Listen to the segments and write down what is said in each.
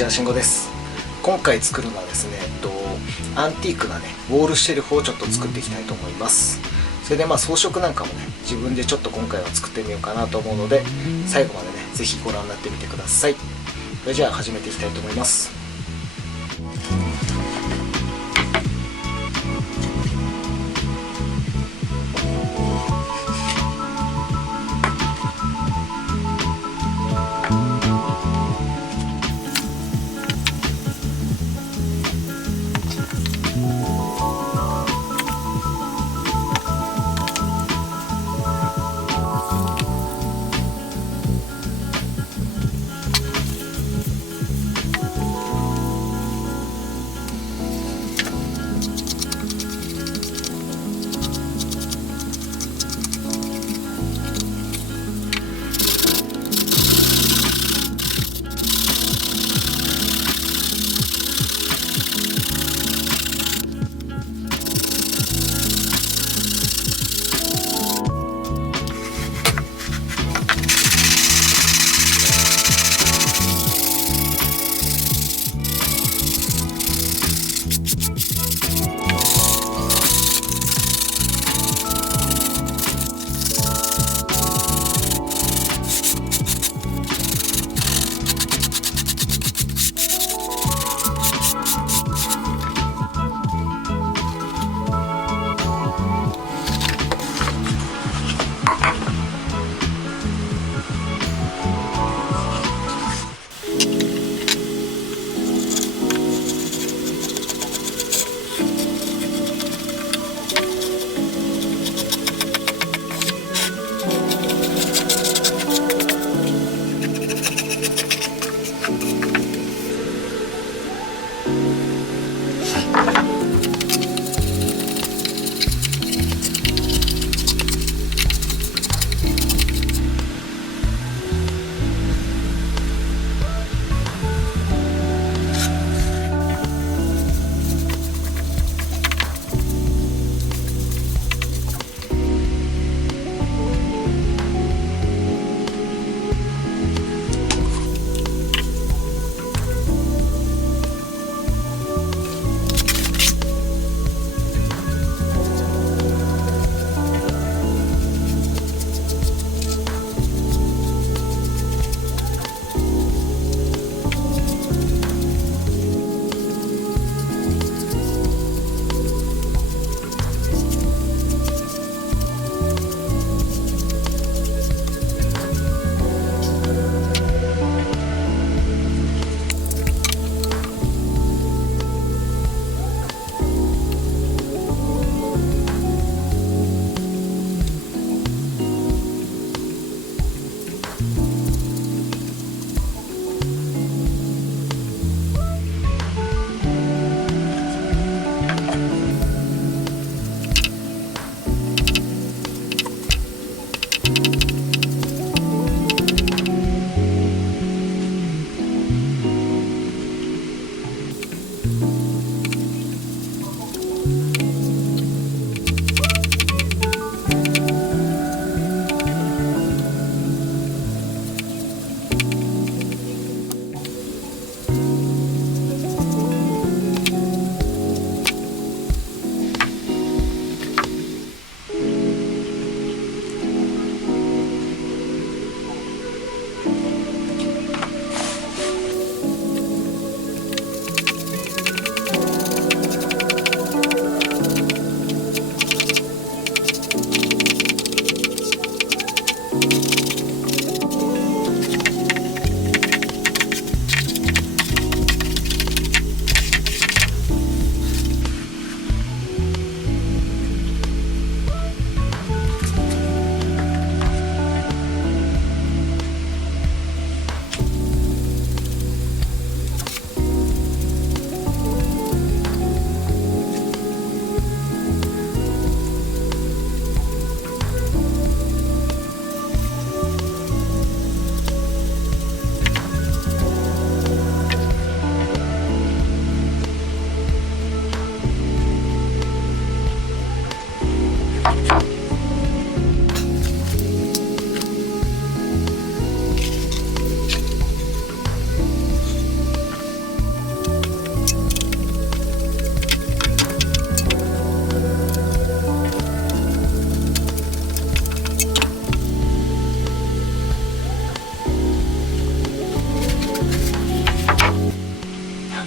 ちは、慎吾です。今回作るのはですね、アンティークなねウォールシェルフをちょっと作っていきたいと思います。それで装飾なんかもね自分でちょっと今回は作ってみようかなと思うので、最後までね是非ご覧になってみてください。それじゃあ始めていきたいと思います。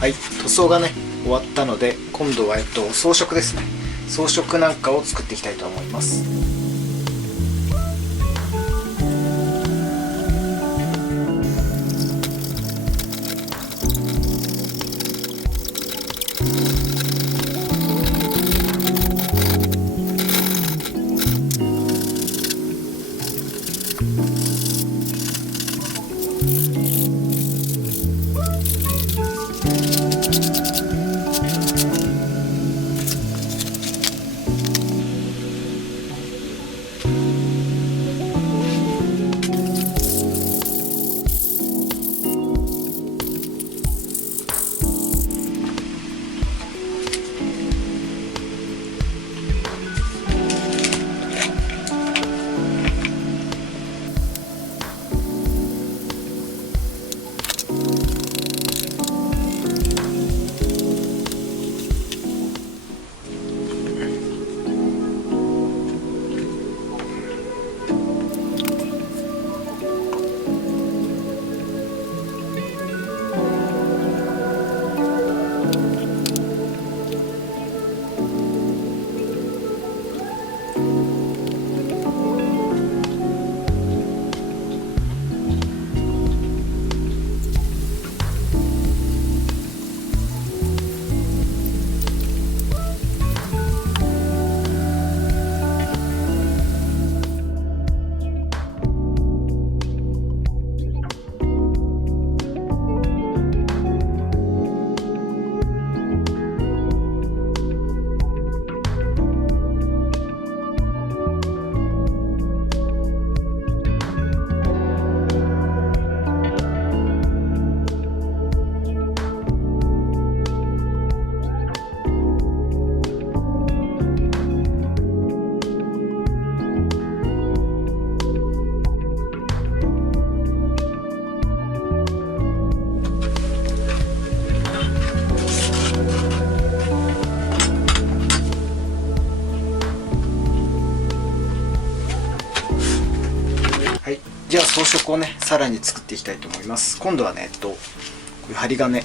はい、塗装がね終わったので、今度は装飾ですね。装飾なんかを作っていきたいと思います。じゃあ装飾をねさらに作っていきたいと思います。今度はねこういう針金、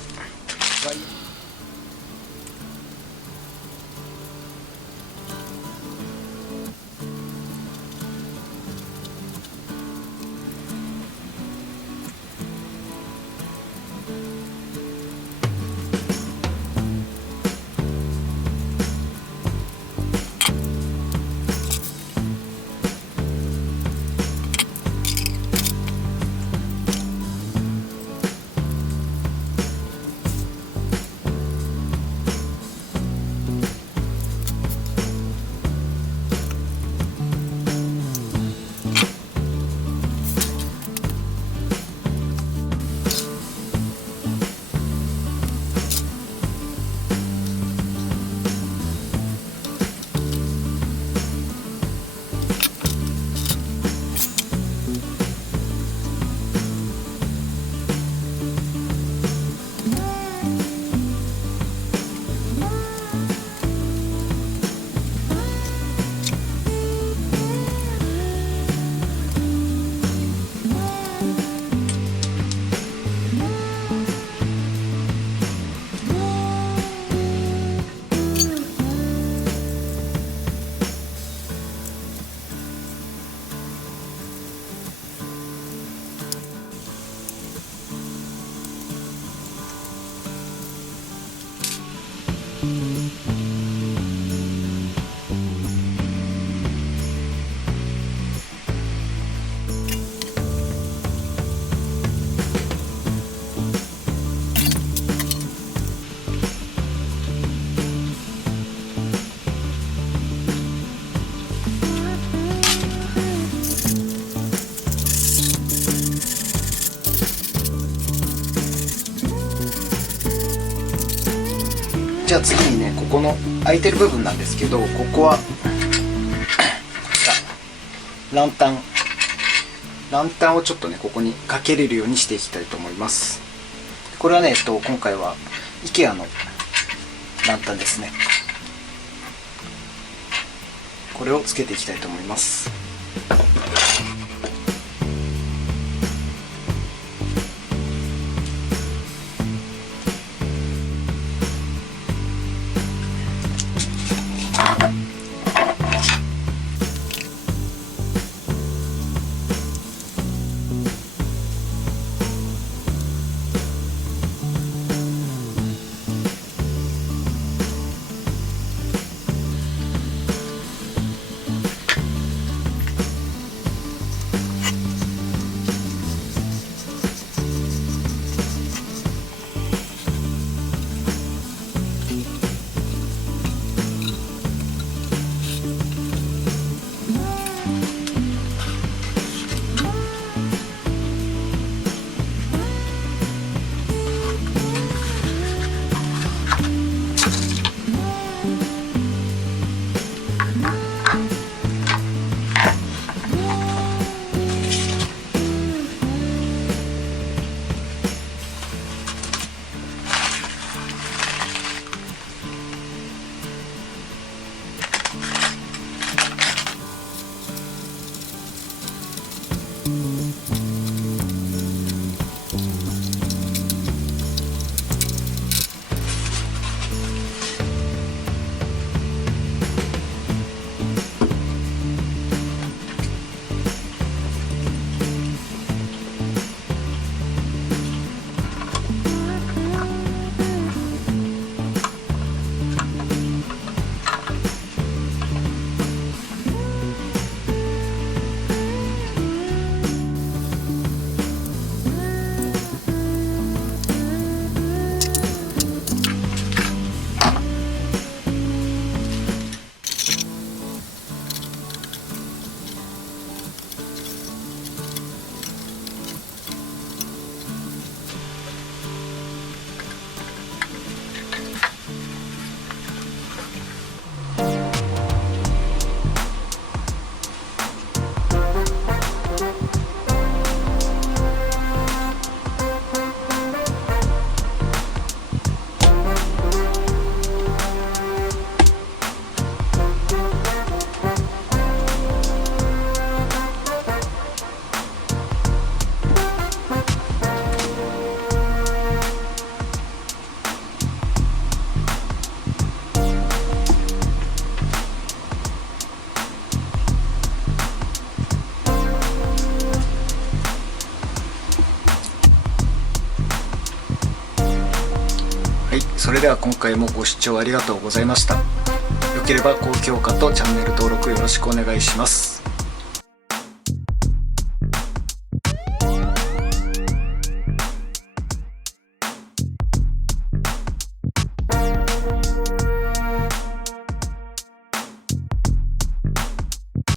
じゃあ次にねここの空いてる部分なんですけど、ここはこちらランタンをちょっとねここにかけれるようにしていきたいと思います。これはね今回は IKEA のランタンですね。これをつけていきたいと思います。はい、それでは今回もご視聴ありがとうございました。よければ高評価とチャンネル登録よろしくお願いします。